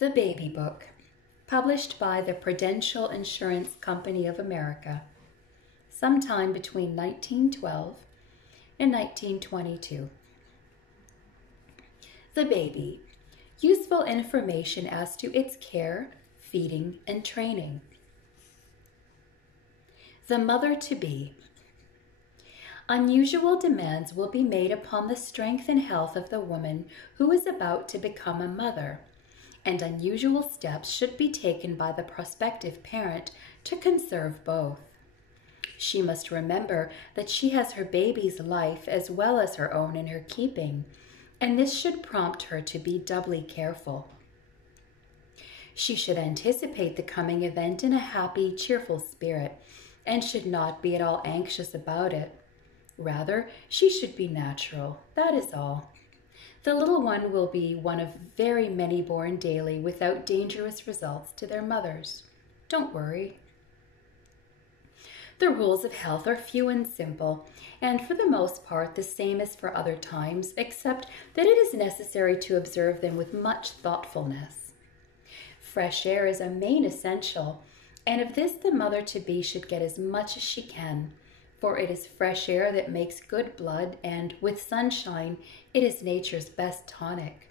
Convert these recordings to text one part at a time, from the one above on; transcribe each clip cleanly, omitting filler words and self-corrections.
The Baby Book, published by the Prudential Insurance Company of America, sometime between 1912 and 1922. The baby, useful information as to its care, feeding, and training. The mother-to-be. Unusual demands will be made upon the strength and health of the woman who is about to become a mother, and unusual steps should be taken by the prospective parent to conserve both. She must remember that she has her baby's life as well as her own in her keeping, and this should prompt her to be doubly careful. She should anticipate the coming event in a happy, cheerful spirit, and should not be at all anxious about it. Rather, she should be natural, that is all. The little one will be one of very many born daily without dangerous results to their mothers. Don't worry. The rules of health are few and simple, and for the most part the same as for other times, except that it is necessary to observe them with much thoughtfulness. Fresh air is a main essential, and of this the mother-to-be should get as much as she can, for it is fresh air that makes good blood, and with sunshine, it is nature's best tonic.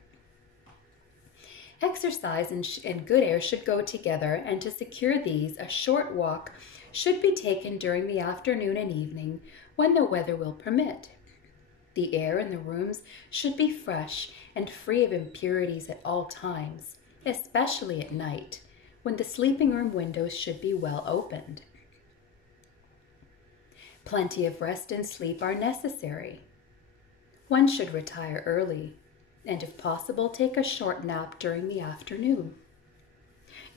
Exercise and good air should go together, and to secure these, a short walk should be taken during the afternoon and evening when the weather will permit. The air in the rooms should be fresh and free of impurities at all times, especially at night, when the sleeping room windows should be well opened. Plenty of rest and sleep are necessary. One should retire early, and if possible, take a short nap during the afternoon.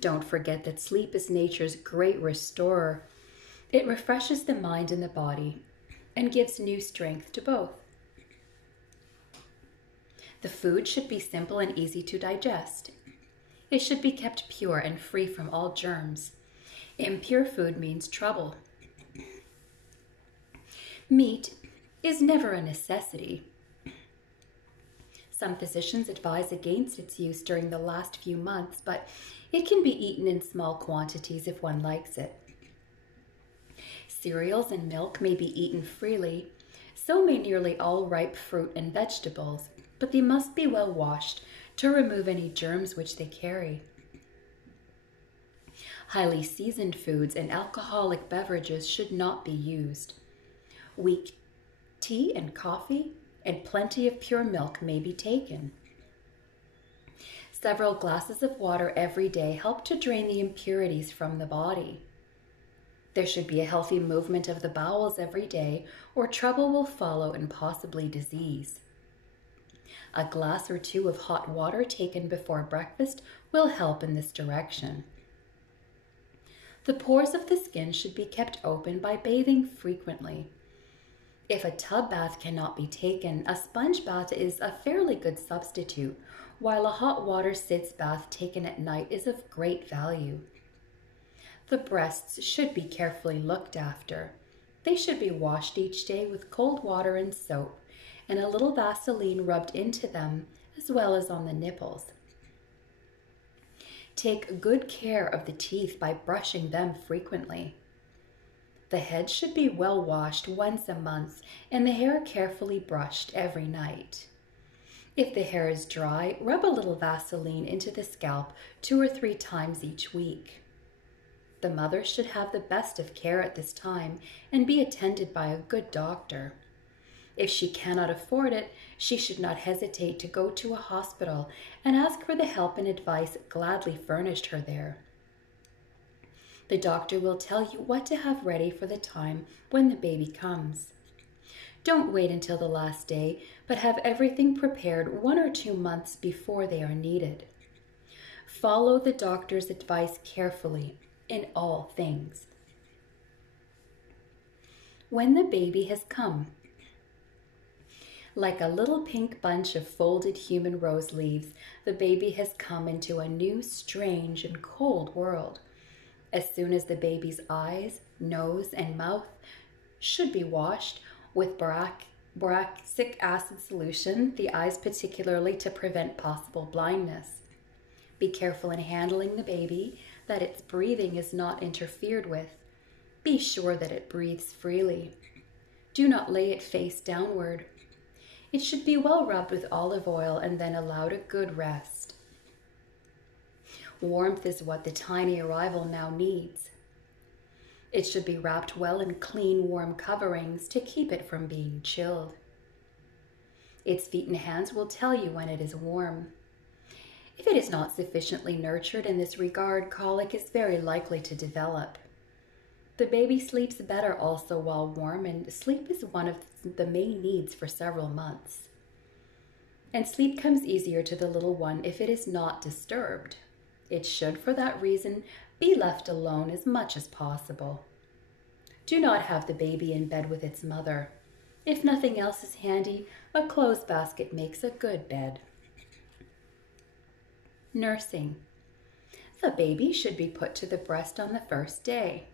Don't forget that sleep is nature's great restorer. It refreshes the mind and the body, and gives new strength to both. The food should be simple and easy to digest. It should be kept pure and free from all germs. Impure food means trouble. Meat is never a necessity. Some physicians advise against its use during the last few months, but it can be eaten in small quantities if one likes it. Cereals and milk may be eaten freely, so may nearly all ripe fruit and vegetables, but they must be well washed to remove any germs which they carry. Highly seasoned foods and alcoholic beverages should not be used. Weak tea and coffee and plenty of pure milk may be taken. Several glasses of water every day help to drain the impurities from the body. There should be a healthy movement of the bowels every day, or trouble will follow and possibly disease. A glass or two of hot water taken before breakfast will help in this direction. The pores of the skin should be kept open by bathing frequently. If a tub bath cannot be taken, a sponge bath is a fairly good substitute, while a hot water sitz bath taken at night is of great value. The breasts should be carefully looked after. They should be washed each day with cold water and soap, and a little Vaseline rubbed into them, as well as on the nipples. Take good care of the teeth by brushing them frequently. The head should be well washed once a month, and the hair carefully brushed every night. If the hair is dry, rub a little Vaseline into the scalp 2 or 3 times each week. The mother should have the best of care at this time and be attended by a good doctor. If she cannot afford it, she should not hesitate to go to a hospital and ask for the help and advice gladly furnished her there. The doctor will tell you what to have ready for the time when the baby comes. Don't wait until the last day, but have everything prepared 1 or 2 months before they are needed. Follow the doctor's advice carefully in all things. When the baby has come. Like a little pink bunch of folded human rose leaves, the baby has come into a new, strange, and cold world. As soon as the baby's eyes, nose, and mouth should be washed with boracic acid solution, the eyes particularly to prevent possible blindness. Be careful in handling the baby that its breathing is not interfered with. Be sure that it breathes freely. Do not lay it face downward. It should be well rubbed with olive oil and then allowed a good rest. Warmth is what the tiny arrival now needs. It should be wrapped well in clean, warm coverings to keep it from being chilled. Its feet and hands will tell you when it is warm. If it is not sufficiently nurtured in this regard, colic is very likely to develop. The baby sleeps better also while warm, and sleep is one of the main needs for several months. And sleep comes easier to the little one if it is not disturbed. It should, for that reason, be left alone as much as possible. Do not have the baby in bed with its mother. If nothing else is handy, a clothes basket makes a good bed. Nursing. The baby should be put to the breast on the first day.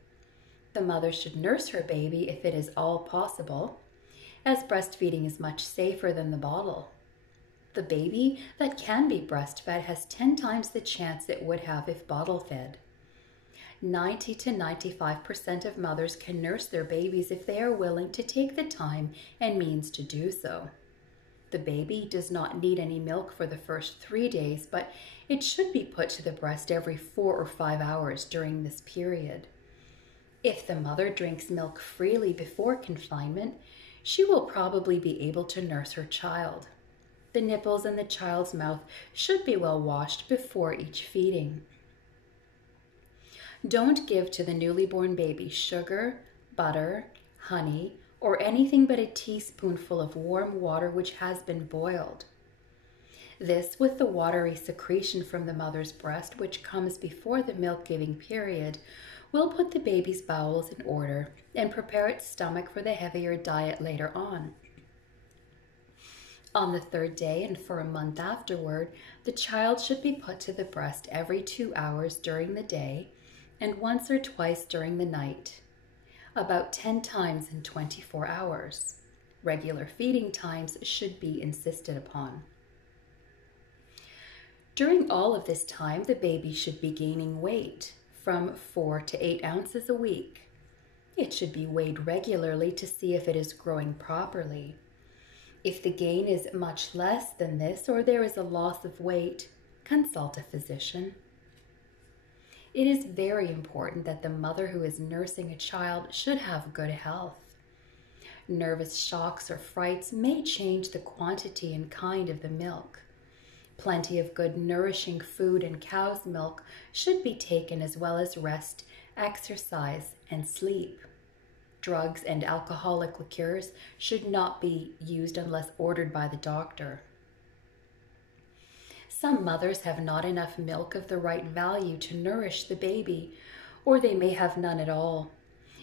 The mother should nurse her baby if it is all possible, as breastfeeding is much safer than the bottle. The baby that can be breastfed has 10 times the chance it would have if bottle fed. 90 to 95% of mothers can nurse their babies if they are willing to take the time and means to do so. The baby does not need any milk for the first 3 days, but it should be put to the breast every 4 or 5 hours during this period. If the mother drinks milk freely before confinement, she will probably be able to nurse her child. The nipples in the child's mouth should be well washed before each feeding. Don't give to the newly born baby sugar, butter, honey, or anything but a teaspoonful of warm water which has been boiled. This, with the watery secretion from the mother's breast, which comes before the milk-giving period, will put the baby's bowels in order and prepare its stomach for the heavier diet later on. On the 3rd day and for a month afterward, the child should be put to the breast every 2 hours during the day and once or twice during the night, about 10 times in 24 hours. Regular feeding times should be insisted upon. During all of this time, the baby should be gaining weight, from 4 to 8 ounces a week. It should be weighed regularly to see if it is growing properly. If the gain is much less than this or there is a loss of weight, consult a physician. It is very important that the mother who is nursing a child should have good health. Nervous shocks or frights may change the quantity and kind of the milk. Plenty of good nourishing food and cow's milk should be taken, as well as rest, exercise, and sleep. Drugs and alcoholic liqueurs should not be used unless ordered by the doctor. Some mothers have not enough milk of the right value to nourish the baby, or they may have none at all.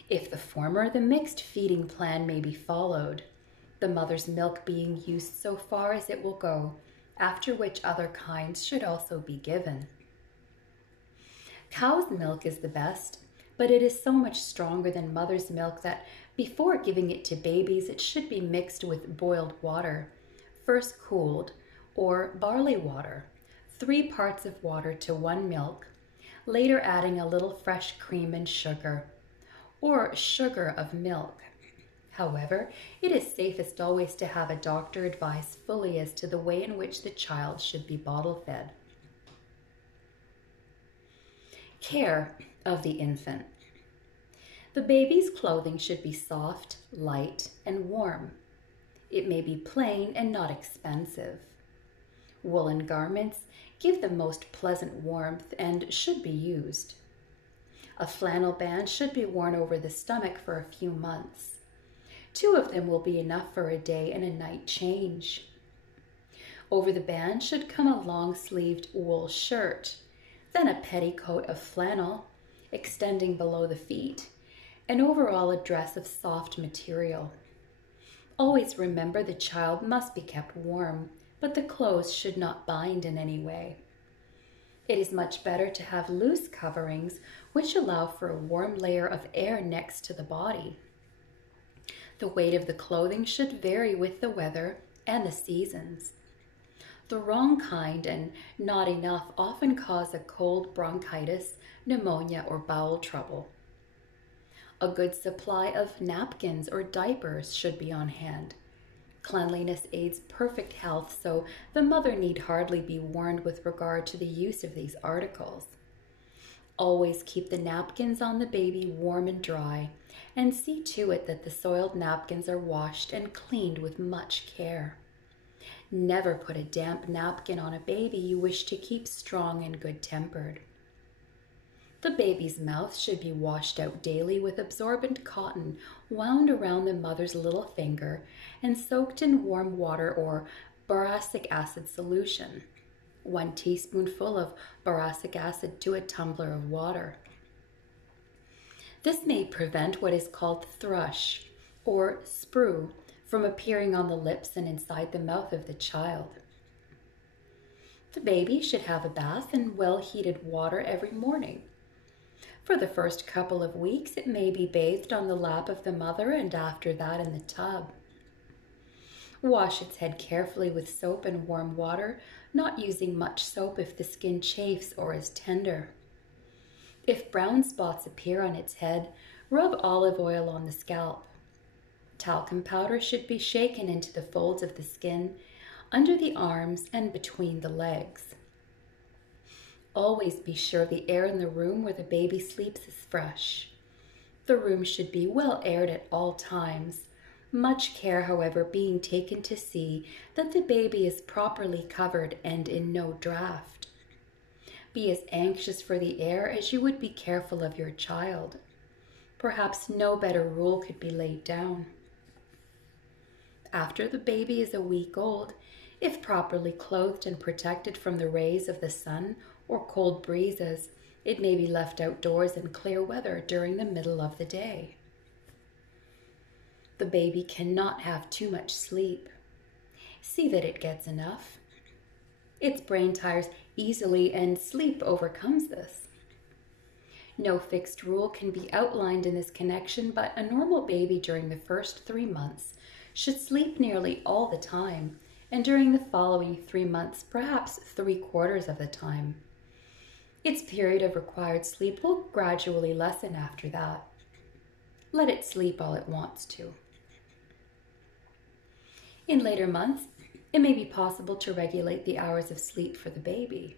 If the former, the mixed feeding plan may be followed, the mother's milk being used so far as it will go, after which other kinds should also be given. Cow's milk is the best, but it is so much stronger than mother's milk that before giving it to babies, it should be mixed with boiled water, first cooled, or barley water, 3 parts of water to 1 milk, later adding a little fresh cream and sugar, or sugar of milk. However, it is safest always to have a doctor advise fully as to the way in which the child should be bottle fed. Care of the infant. The baby's clothing should be soft, light, and warm. It may be plain and not expensive. Woolen garments give the most pleasant warmth and should be used. A flannel band should be worn over the stomach for a few months. 2 of them will be enough for a day and a night change. Over the band should come a long-sleeved wool shirt, then a petticoat of flannel extending below the feet, and overall a dress of soft material. Always remember the child must be kept warm, but the clothes should not bind in any way. It is much better to have loose coverings which allow for a warm layer of air next to the body. The weight of the clothing should vary with the weather and the seasons. The wrong kind and not enough often cause a cold, bronchitis, pneumonia, or bowel trouble. A good supply of napkins or diapers should be on hand. Cleanliness aids perfect health, so the mother need hardly be warned with regard to the use of these articles. Always keep the napkins on the baby warm and dry, and see to it that the soiled napkins are washed and cleaned with much care. Never put a damp napkin on a baby you wish to keep strong and good-tempered. The baby's mouth should be washed out daily with absorbent cotton wound around the mother's little finger and soaked in warm water or boracic acid solution. 1 teaspoonful of boracic acid to a tumbler of water. This may prevent what is called thrush or sprue from appearing on the lips and inside the mouth of the child. The baby should have a bath in well-heated water every morning. For the first couple of weeks, it may be bathed on the lap of the mother and after that in the tub. Wash its head carefully with soap and warm water, not using much soap if the skin chafes or is tender. If brown spots appear on its head, rub olive oil on the scalp. Talcum powder should be shaken into the folds of the skin, under the arms, and between the legs. Always be sure the air in the room where the baby sleeps is fresh. The room should be well aired at all times. Much care, however, being taken to see that the baby is properly covered and in no draught. Be as anxious for the air as you would be careful of your child. Perhaps no better rule could be laid down. After the baby is a week old, if properly clothed and protected from the rays of the sun or cold breezes, it may be left outdoors in clear weather during the middle of the day. The baby cannot have too much sleep. See that it gets enough. Its brain tires easily and sleep overcomes this. No fixed rule can be outlined in this connection, but a normal baby during the first 3 months should sleep nearly all the time, and during the following 3 months, perhaps 3/4 of the time. Its period of required sleep will gradually lessen after that. Let it sleep all it wants to. In later months, it may be possible to regulate the hours of sleep for the baby.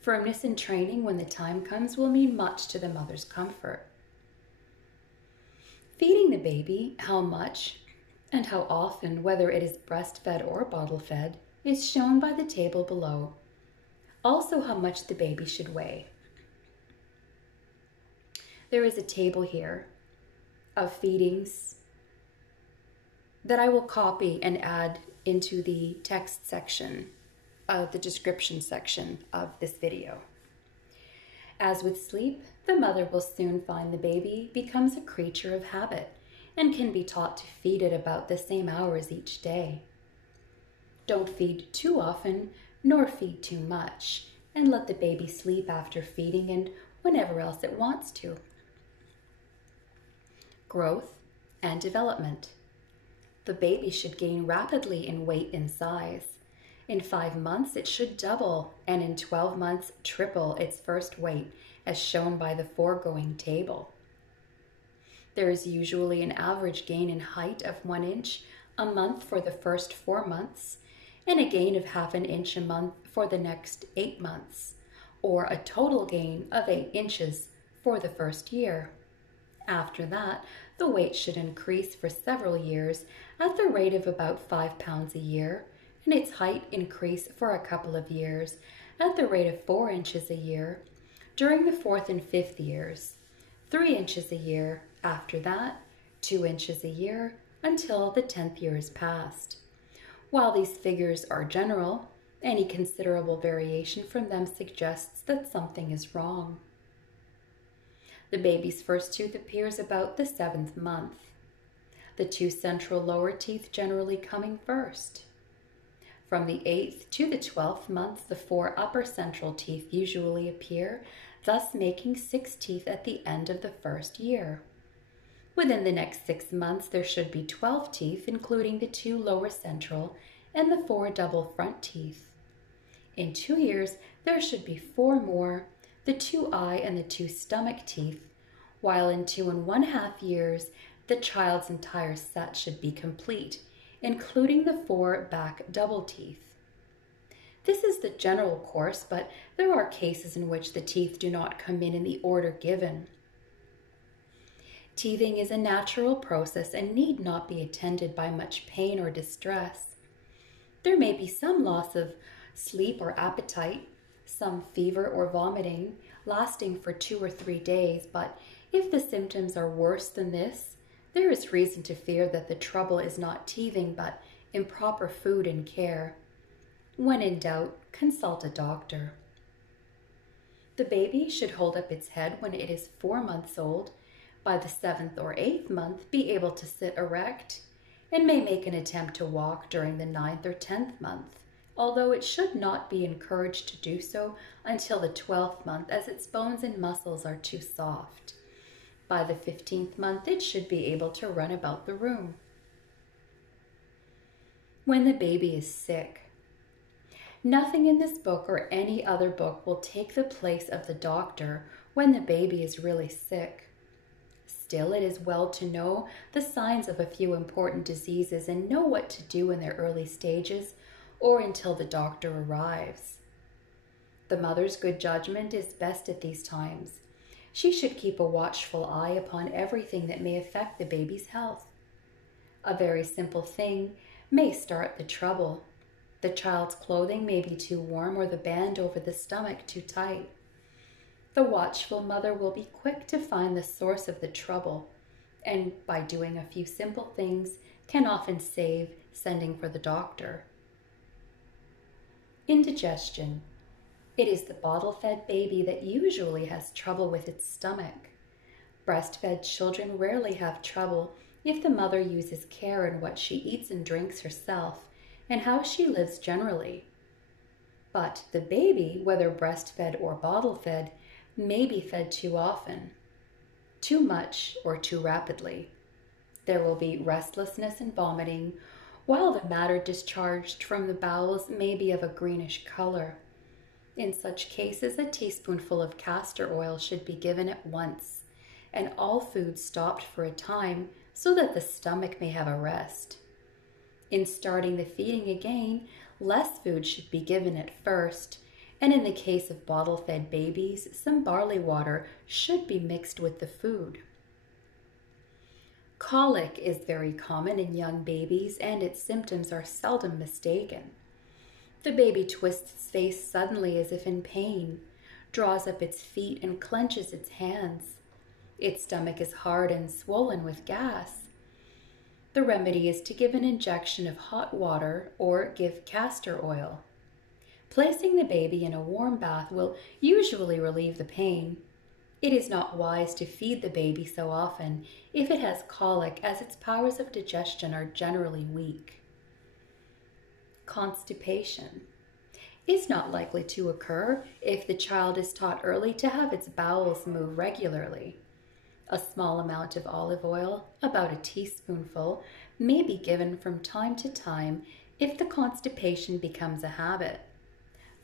Firmness in training when the time comes will mean much to the mother's comfort. Feeding the baby, how much and how often, whether it is breastfed or bottle-fed, is shown by the table below. Also, how much the baby should weigh. There is a table here of feedings that I will copy and add into the text section of the description section of this video. As with sleep, the mother will soon find the baby becomes a creature of habit and can be taught to feed at about the same hours each day. Don't feed too often, nor feed too much, and let the baby sleep after feeding and whenever else it wants to. Growth and development. The baby should gain rapidly in weight and size. In 5 months, it should double, and in 12 months, triple its first weight, as shown by the foregoing table. There is usually an average gain in height of 1 inch a month for the first 4 months, and a gain of ½ an inch a month for the next 8 months, or a total gain of 8 inches for the first year. After that, the weight should increase for several years at the rate of about 5 pounds a year, and its height increase for a couple of years at the rate of 4 inches a year during the 4th and 5th years, 3 inches a year after that, 2 inches a year until the 10th year is passed. While these figures are general, any considerable variation from them suggests that something is wrong. The baby's first tooth appears about the 7th month, the 2 central lower teeth generally coming first. From the 8th to the 12th month, the 4 upper central teeth usually appear, thus making 6 teeth at the end of the first year. Within the next 6 months, there should be 12 teeth, including the 2 lower central and the 4 double front teeth. In 2 years, there should be 4 more, the 2 eye and the 2 stomach teeth, while in 2½ years, the child's entire set should be complete, including the 4 back double teeth. This is the general course, but there are cases in which the teeth do not come in the order given. Teething is a natural process and need not be attended by much pain or distress. There may be some loss of sleep or appetite, some fever or vomiting, lasting for 2 or 3 days, but if the symptoms are worse than this, there is reason to fear that the trouble is not teething but improper food and care. When in doubt, consult a doctor. The baby should hold up its head when it is 4 months old, by the 7th or 8th month be able to sit erect, and may make an attempt to walk during the 9th or 10th month, although it should not be encouraged to do so until the 12th month, as its bones and muscles are too soft. By the 15th month, it should be able to run about the room. When the baby is sick. Nothing in this book or any other book will take the place of the doctor when the baby is really sick. Still, it is well to know the signs of a few important diseases and know what to do in their early stages or until the doctor arrives. The mother's good judgment is best at these times. She should keep a watchful eye upon everything that may affect the baby's health. A very simple thing may start the trouble. The child's clothing may be too warm or the band over the stomach too tight. The watchful mother will be quick to find the source of the trouble, and by doing a few simple things can often save sending for the doctor. Indigestion. It is the bottle-fed baby that usually has trouble with its stomach. Breastfed children rarely have trouble if the mother uses care in what she eats and drinks herself and how she lives generally. But the baby, whether breastfed or bottle-fed, may be fed too often, too much, or too rapidly. There will be restlessness and vomiting, while the matter discharged from the bowels may be of a greenish color. In such cases, a teaspoonful of castor oil should be given at once, and all food stopped for a time so that the stomach may have a rest. In starting the feeding again, less food should be given at first, and in the case of bottle-fed babies, some barley water should be mixed with the food. Colic is very common in young babies, and its symptoms are seldom mistaken. The baby twists its face suddenly as if in pain, draws up its feet and clenches its hands. Its stomach is hard and swollen with gas. The remedy is to give an injection of hot water or give castor oil. Placing the baby in a warm bath will usually relieve the pain. It is not wise to feed the baby so often if it has colic, as its powers of digestion are generally weak. Constipation is not likely to occur if the child is taught early to have its bowels move regularly. A small amount of olive oil, about a teaspoonful, may be given from time to time if the constipation becomes a habit.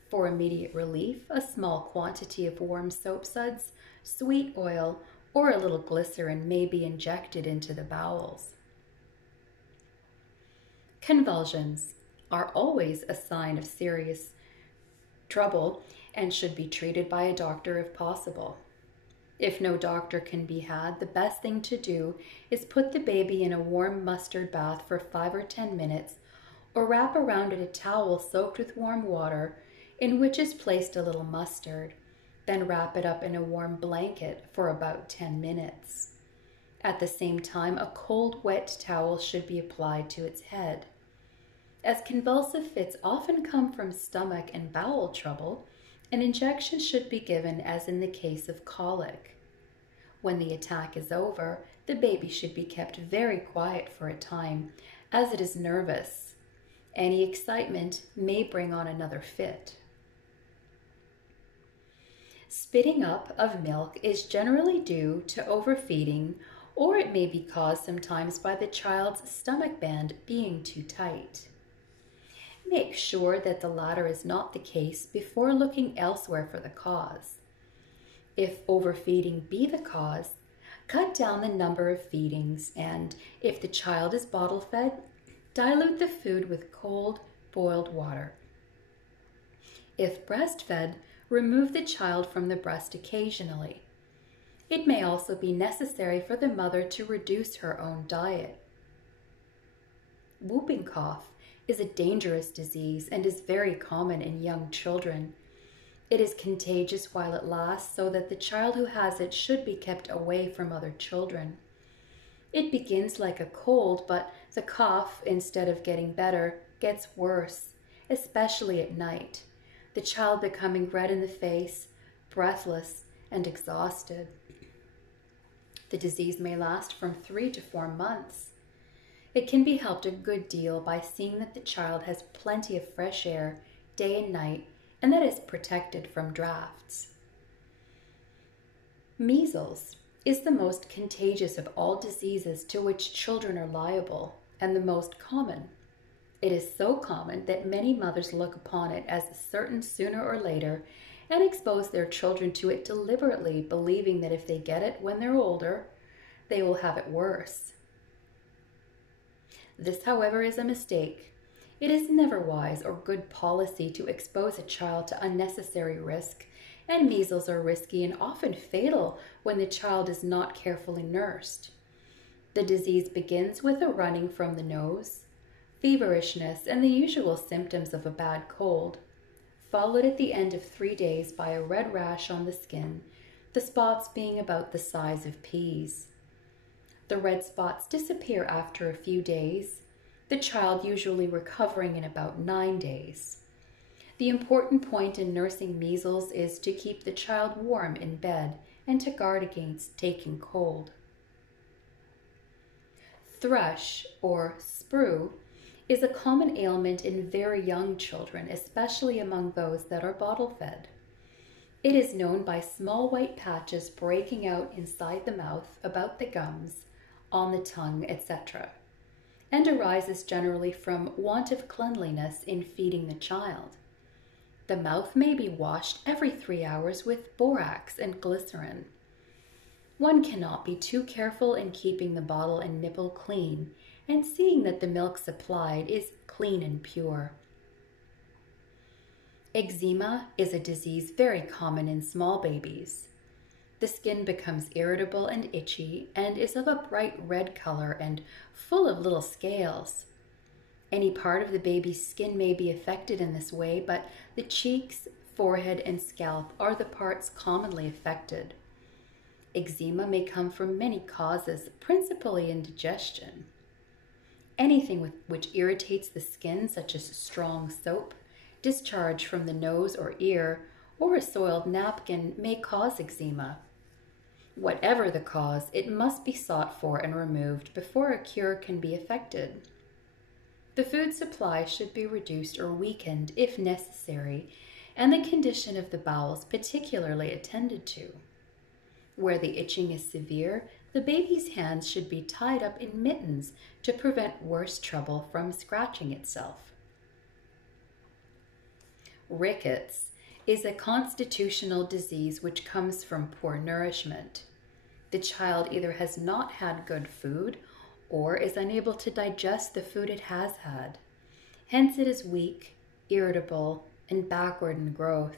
For immediate relief, a small quantity of warm soap suds, sweet oil, or a little glycerin may be injected into the bowels. Convulsions are always a sign of serious trouble and should be treated by a doctor if possible. If no doctor can be had, the best thing to do is put the baby in a warm mustard bath for 5 or 10 minutes, or wrap around it a towel soaked with warm water in which is placed a little mustard. Then wrap it up in a warm blanket for about 10 minutes. At the same time, a cold, wet towel should be applied to its head. As convulsive fits often come from stomach and bowel trouble, an injection should be given as in the case of colic. When the attack is over, the baby should be kept very quiet for a time, as it is nervous. Any excitement may bring on another fit. Spitting up of milk is generally due to overfeeding, or it may be caused sometimes by the child's stomach band being too tight. Make sure that the latter is not the case before looking elsewhere for the cause. If overfeeding be the cause, cut down the number of feedings, and if the child is bottle fed, dilute the food with cold, boiled water. If breastfed, remove the child from the breast occasionally. It may also be necessary for the mother to reduce her own diet. Whooping cough is a dangerous disease and is very common in young children. It is contagious while it lasts, so that the child who has it should be kept away from other children. It begins like a cold, but the cough, instead of getting better, gets worse, especially at night, the child becoming red in the face, breathless, and exhausted. The disease may last from 3 to 4 months. It can be helped a good deal by seeing that the child has plenty of fresh air day and night, and that is protected from drafts. Measles is the most contagious of all diseases to which children are liable, and the most common. It is so common that many mothers look upon it as certain sooner or later and expose their children to it deliberately, believing that if they get it when they're older, they will have it worse. This, however, is a mistake. It is never wise or good policy to expose a child to unnecessary risk, and measles are risky and often fatal when the child is not carefully nursed. The disease begins with a running from the nose, feverishness, and the usual symptoms of a bad cold, followed at the end of 3 days by a red rash on the skin, the spots being about the size of peas. The red spots disappear after a few days, the child usually recovering in about 9 days. The important point in nursing measles is to keep the child warm in bed and to guard against taking cold. Thrush, or sprue, is a common ailment in very young children, especially among those that are bottle-fed. It is known by small white patches breaking out inside the mouth, about the gums, on the tongue, etc., and arises generally from want of cleanliness in feeding the child. The mouth may be washed every 3 hours with borax and glycerin. One cannot be too careful in keeping the bottle and nipple clean and seeing that the milk supplied is clean and pure. Eczema is a disease very common in small babies. The skin becomes irritable and itchy and is of a bright red color and full of little scales. Any part of the baby's skin may be affected in this way, but the cheeks, forehead, and scalp are the parts commonly affected. Eczema may come from many causes, principally indigestion. Anything which irritates the skin, such as strong soap, discharge from the nose or ear, or a soiled napkin, may cause eczema. Whatever the cause, it must be sought for and removed before a cure can be effected. The food supply should be reduced or weakened if necessary, and the condition of the bowels particularly attended to. Where the itching is severe, the baby's hands should be tied up in mittens to prevent worse trouble from scratching itself. Rickets is a constitutional disease which comes from poor nourishment. The child either has not had good food or is unable to digest the food it has had. Hence it is weak, irritable, and backward in growth.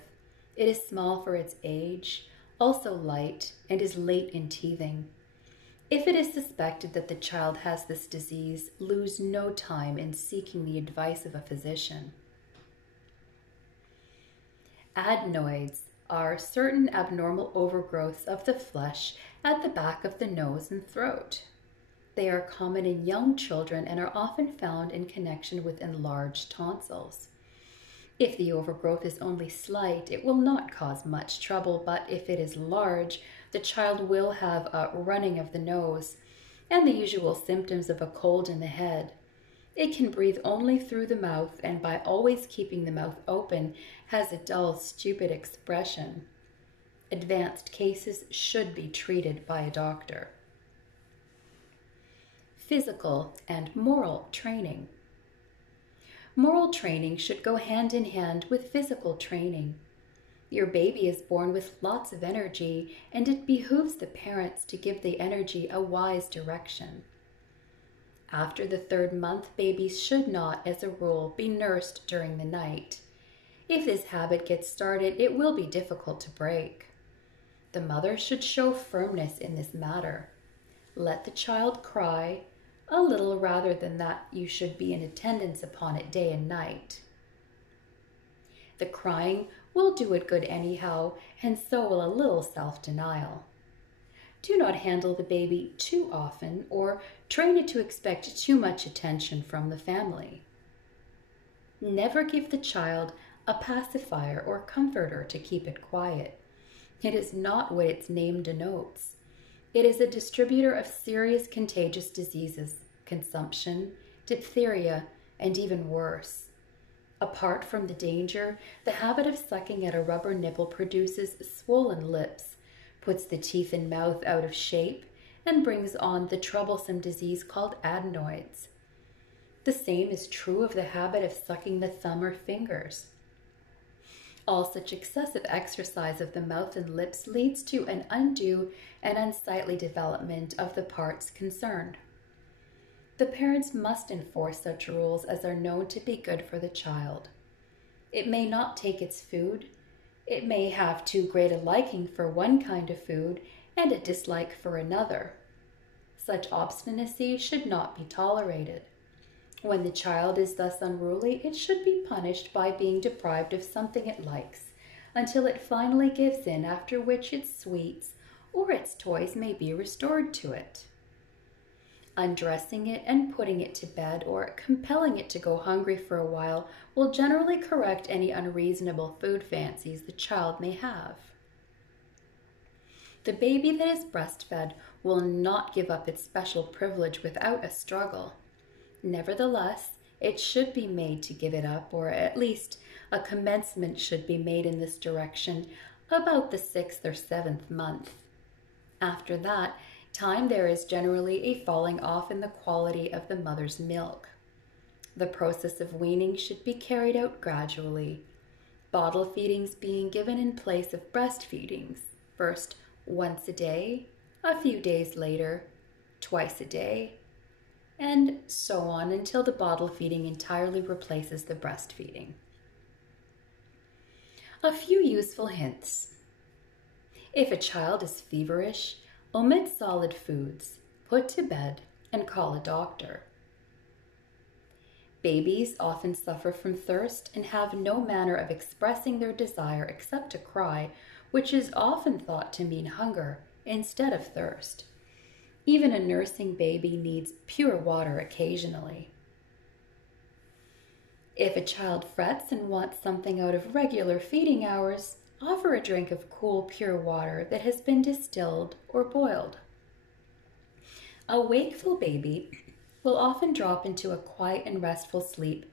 It is small for its age, also light, and is late in teething. If it is suspected that the child has this disease, lose no time in seeking the advice of a physician. Adenoids are certain abnormal overgrowths of the flesh at the back of the nose and throat. They are common in young children and are often found in connection with enlarged tonsils. If the overgrowth is only slight, it will not cause much trouble, but if it is large, the child will have a running of the nose and the usual symptoms of a cold in the head. It can breathe only through the mouth, and by always keeping the mouth open, has a dull, stupid expression. Advanced cases should be treated by a doctor. Physical and moral training. Moral training should go hand in hand with physical training. Your baby is born with lots of energy, and it behooves the parents to give the energy a wise direction. After the 3rd month, babies should not, as a rule, be nursed during the night. If this habit gets started, it will be difficult to break. The mother should show firmness in this matter. Let the child cry, a little rather than that you should be in attendance upon it day and night. The crying will do it good anyhow, and so will a little self-denial. Do not handle the baby too often or train it to expect too much attention from the family. Never give the child a pacifier or comforter to keep it quiet. It is not what its name denotes. It is a distributor of serious contagious diseases, consumption, diphtheria, and even worse. Apart from the danger, the habit of sucking at a rubber nipple produces swollen lips, puts the teeth and mouth out of shape, and brings on the troublesome disease called adenoids. The same is true of the habit of sucking the thumb or fingers. All such excessive exercise of the mouth and lips leads to an undue and unsightly development of the parts concerned. The parents must enforce such rules as are known to be good for the child. It may not take its food. It may have too great a liking for one kind of food and a dislike for another. Such obstinacy should not be tolerated. When the child is thus unruly, it should be punished by being deprived of something it likes, until it finally gives in, after which its sweets or its toys may be restored to it. Undressing it and putting it to bed or compelling it to go hungry for a while will generally correct any unreasonable food fancies the child may have. The baby that is breastfed will not give up its special privilege without a struggle. Nevertheless, it should be made to give it up, or at least a commencement should be made in this direction about the 6th or 7th month. After that time, there is generally a falling off in the quality of the mother's milk. The process of weaning should be carried out gradually, bottle feedings being given in place of breastfeedings, first once a day, a few days later, twice a day, and so on until the bottle feeding entirely replaces the breastfeeding. A few useful hints. If a child is feverish, omit solid foods, put to bed, and call a doctor. Babies often suffer from thirst and have no manner of expressing their desire except to cry, which is often thought to mean hunger instead of thirst. Even a nursing baby needs pure water occasionally. If a child frets and wants something out of regular feeding hours, offer a drink of cool, pure water that has been distilled or boiled. A wakeful baby will often drop into a quiet and restful sleep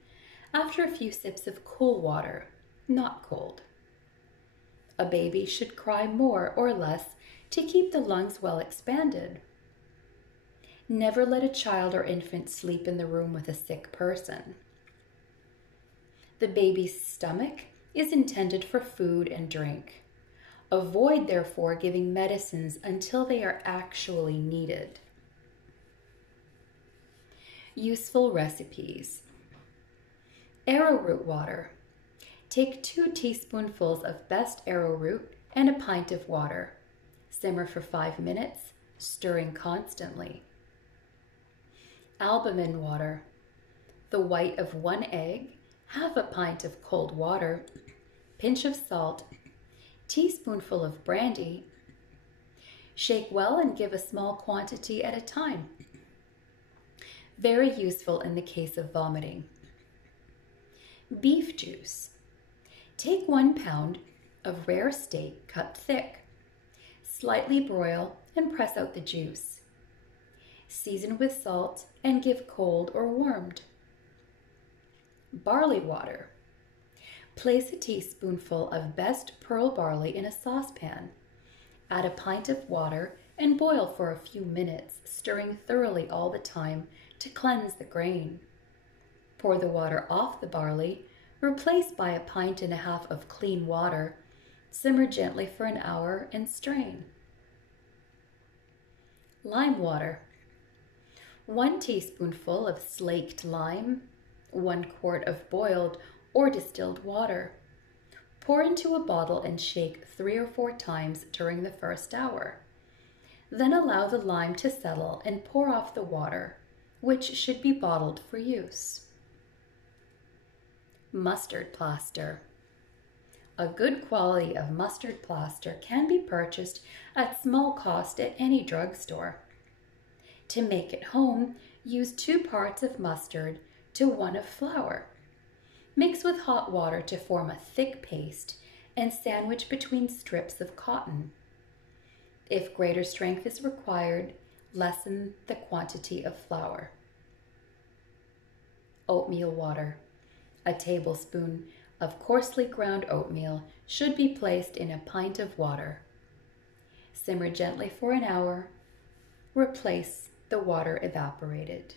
after a few sips of cool water, not cold. A baby should cry more or less to keep the lungs well expanded. Never let a child or infant sleep in the room with a sick person. The baby's stomach is intended for food and drink. Avoid, therefore, giving medicines until they are actually needed. Useful recipes. Arrowroot water. Take 2 teaspoonfuls of best arrowroot and a pint of water. Simmer for 5 minutes, stirring constantly. Albumin water. The white of 1 egg, half a pint of cold water, pinch of salt, teaspoonful of brandy. Shake well and give a small quantity at a time. Very useful in the case of vomiting. Beef juice. Take 1 pound of rare steak cut thick. Slightly broil and press out the juice. Season with salt and give cold or warmed. Barley water. Place a teaspoonful of best pearl barley in a saucepan. Add a pint of water and boil for a few minutes, stirring thoroughly all the time to cleanse the grain. Pour the water off the barley, replace by 1.5 pints of clean water, simmer gently for an hour, and strain. Lime water. 1 teaspoonful of slaked lime, 1 quart of boiled or distilled water. Pour into a bottle and shake 3 or 4 times during the first hour. Then allow the lime to settle and pour off the water, which should be bottled for use. Mustard plaster. A good quality of mustard plaster can be purchased at small cost at any drugstore. To make at home, use 2 parts of mustard to 1 of flour. Mix with hot water to form a thick paste and sandwich between strips of cotton. If greater strength is required, lessen the quantity of flour. Oatmeal water. A tablespoon of coarsely ground oatmeal should be placed in 1 pint of water. Simmer gently for an hour. Replace the water evaporated.